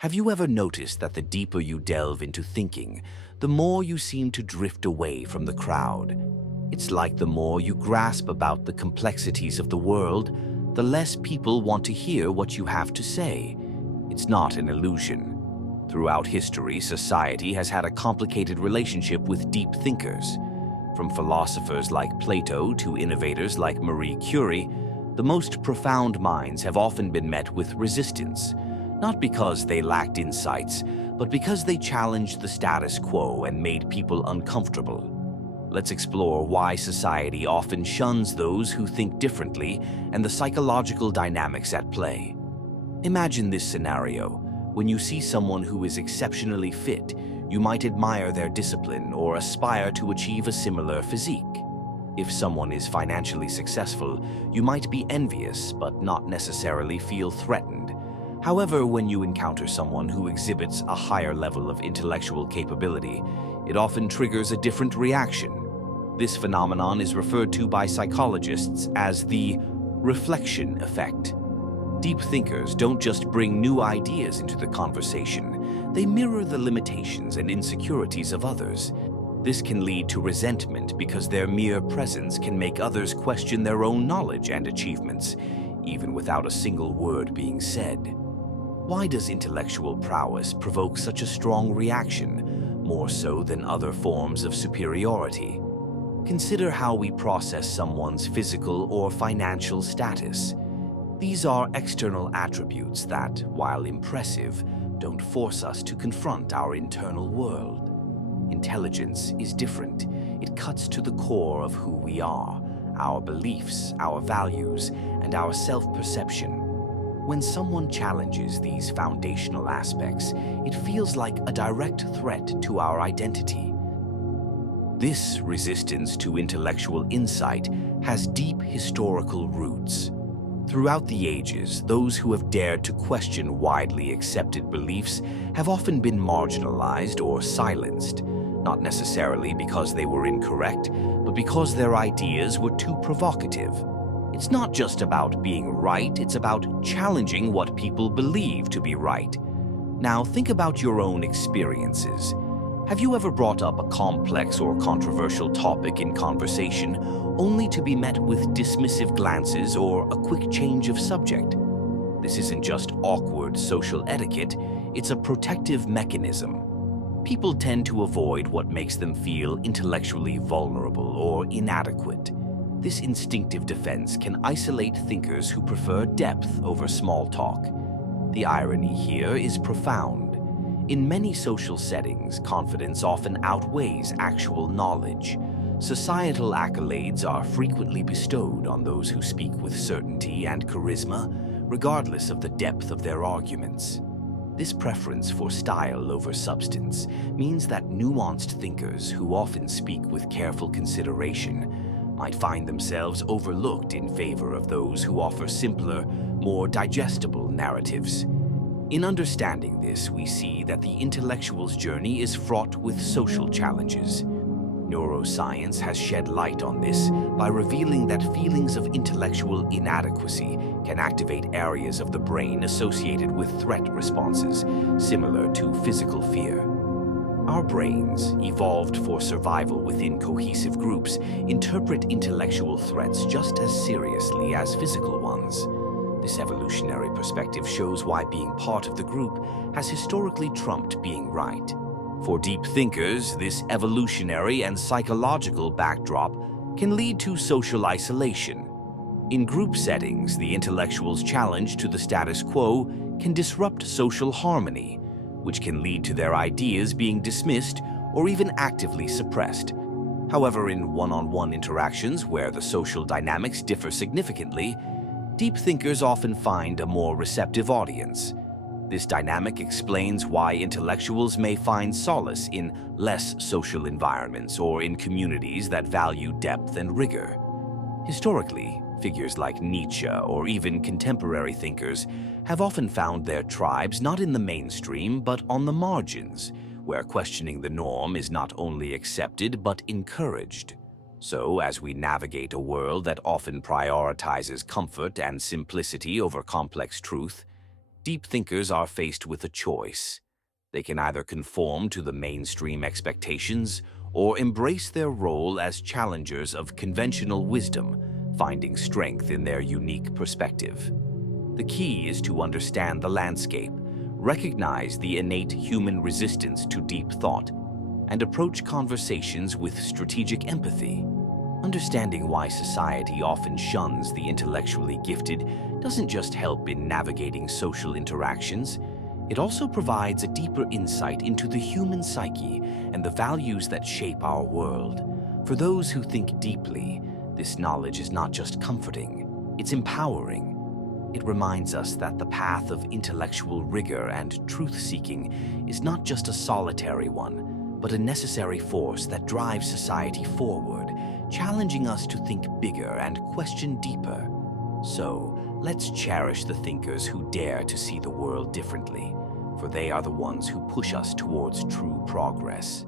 Have you ever noticed that the deeper you delve into thinking, the more you seem to drift away from the crowd? It's like the more you grasp about the complexities of the world, the less people want to hear what you have to say. It's not an illusion. Throughout history, society has had a complicated relationship with deep thinkers. From philosophers like Plato to innovators like Marie Curie, the most profound minds have often been met with resistance. Not because they lacked insights, but because they challenged the status quo and made people uncomfortable. Let's explore why society often shuns those who think differently and the psychological dynamics at play. Imagine this scenario. When you see someone who is exceptionally fit, you might admire their discipline or aspire to achieve a similar physique. If someone is financially successful, you might be envious but not necessarily feel threatened. However, when you encounter someone who exhibits a higher level of intellectual capability, it often triggers a different reaction. This phenomenon is referred to by psychologists as the reflection effect. Deep thinkers don't just bring new ideas into the conversation, they mirror the limitations and insecurities of others. This can lead to resentment because their mere presence can make others question their own knowledge and achievements, even without a single word being said. Why does intellectual prowess provoke such a strong reaction, more so than other forms of superiority? Consider how we process someone's physical or financial status. These are external attributes that, while impressive, don't force us to confront our internal world. Intelligence is different. It cuts to the core of who we are, our beliefs, our values, and our self-perception. When someone challenges these foundational aspects, it feels like a direct threat to our identity. This resistance to intellectual insight has deep historical roots. Throughout the ages, those who have dared to question widely accepted beliefs have often been marginalized or silenced, not necessarily because they were incorrect, but because their ideas were too provocative. It's not just about being right, it's about challenging what people believe to be right. Now think about your own experiences. Have you ever brought up a complex or controversial topic in conversation only to be met with dismissive glances or a quick change of subject? This isn't just awkward social etiquette, it's a protective mechanism. People tend to avoid what makes them feel intellectually vulnerable or inadequate. This instinctive defense can isolate thinkers who prefer depth over small talk. The irony here is profound. In many social settings, confidence often outweighs actual knowledge. Societal accolades are frequently bestowed on those who speak with certainty and charisma, regardless of the depth of their arguments. This preference for style over substance means that nuanced thinkers who often speak with careful consideration might find themselves overlooked in favor of those who offer simpler, more digestible narratives. In understanding this, we see that the intellectual's journey is fraught with social challenges. Neuroscience has shed light on this by revealing that feelings of intellectual inadequacy can activate areas of the brain associated with threat responses, similar to physical fear. Our brains, evolved for survival within cohesive groups, interpret intellectual threats just as seriously as physical ones. This evolutionary perspective shows why being part of the group has historically trumped being right. For deep thinkers, this evolutionary and psychological backdrop can lead to social isolation. In group settings, the intellectual's challenge to the status quo can disrupt social harmony, which can lead to their ideas being dismissed or even actively suppressed. However, in one-on-one interactions where the social dynamics differ significantly, deep thinkers often find a more receptive audience. This dynamic explains why intellectuals may find solace in less social environments or in communities that value depth and rigor. Historically, figures like Nietzsche or even contemporary thinkers have often found their tribes not in the mainstream but on the margins, where questioning the norm is not only accepted but encouraged. So, as we navigate a world that often prioritizes comfort and simplicity over complex truth, Deep thinkers are faced with a choice. They can either conform to the mainstream expectations or embrace their role as challengers of conventional wisdom, finding strength in their unique perspective. The key is to understand the landscape, recognize the innate human resistance to deep thought, and approach conversations with strategic empathy. Understanding why society often shuns the intellectually gifted doesn't just help in navigating social interactions, it also provides a deeper insight into the human psyche and the values that shape our world. For those who think deeply, this knowledge is not just comforting, it's empowering. It reminds us that the path of intellectual rigor and truth-seeking is not just a solitary one, but a necessary force that drives society forward, challenging us to think bigger and question deeper. So, let's cherish the thinkers who dare to see the world differently, for they are the ones who push us towards true progress.